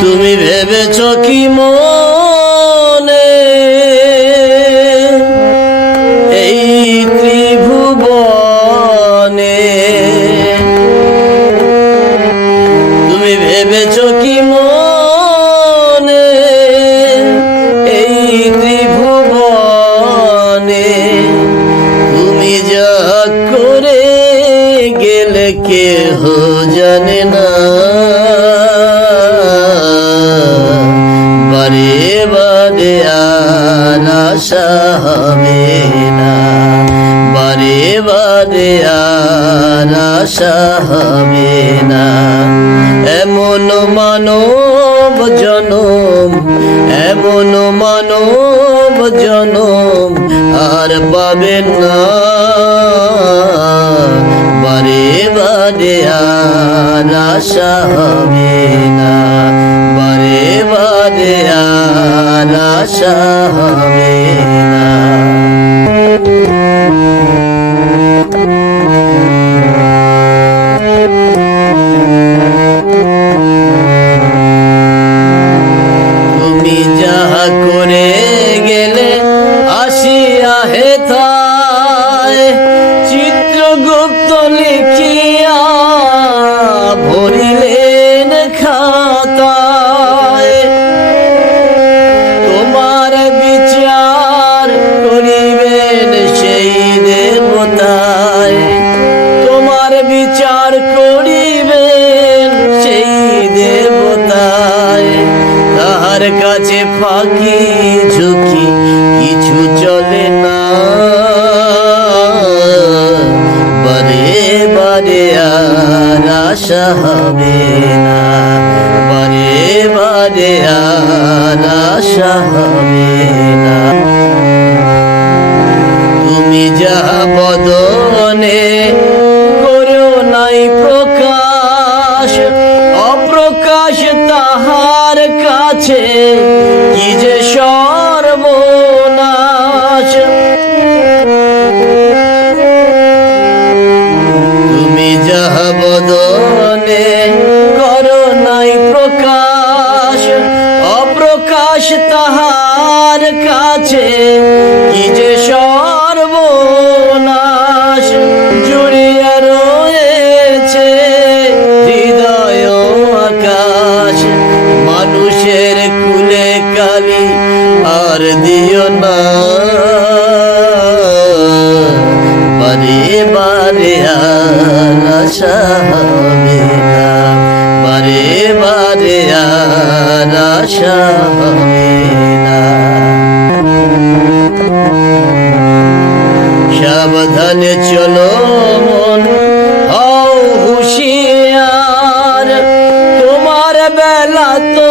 তুমি ভেবেছ কি মনে এই ত্রিভুবনে, তুমি ভেবেছ কি মনে এই ত্রিভুবনে, তুমি যা করে গেলে কেহ জানে না। বারে বারে আর আশা হবে না, বারে বারে আর আশা হবে না। এমন মানব জনম, এমন মানব জনম আর পাবেন না। বারে বারে আর আশা হবে না, বারে বারে আর আশা হবে না। তুমি যাহা করে গেলে আসিয়া হেথায়, চিত্রগুপ্ত লিখিয়া ভরিলেন খাতায়। তোমার বিচার করিবেন সেই দেবতায়, তোমার বিচার করিবেন সেই দেবতায়। তাহার কাছে ফাঁকি ঝুঁকি কিছু চলে না। বারে বারে আর আশা হবে না, বারে বারে আর আশা হবে না। তুমি যাহা বদনে করো নাই প্রকাশ, অপ্রকাশ তাহার কাছে কি যে সর্বনাশ। তুমি যাহা বদনে করো নাই প্রকাশ, অপ্রকাশ তাহার কাছে কি যে সর্বনাশ। জুড়িয়া রয়েছে হৃদয় আকাশ, মানুষের কুলে কালি আর দিও না। বারে বারে আর আশা হবে না, বারে বারে আর আশা হবে না। সাবধানে চলো মন, হও হুঁশিয়ার, তোমার বেলা তো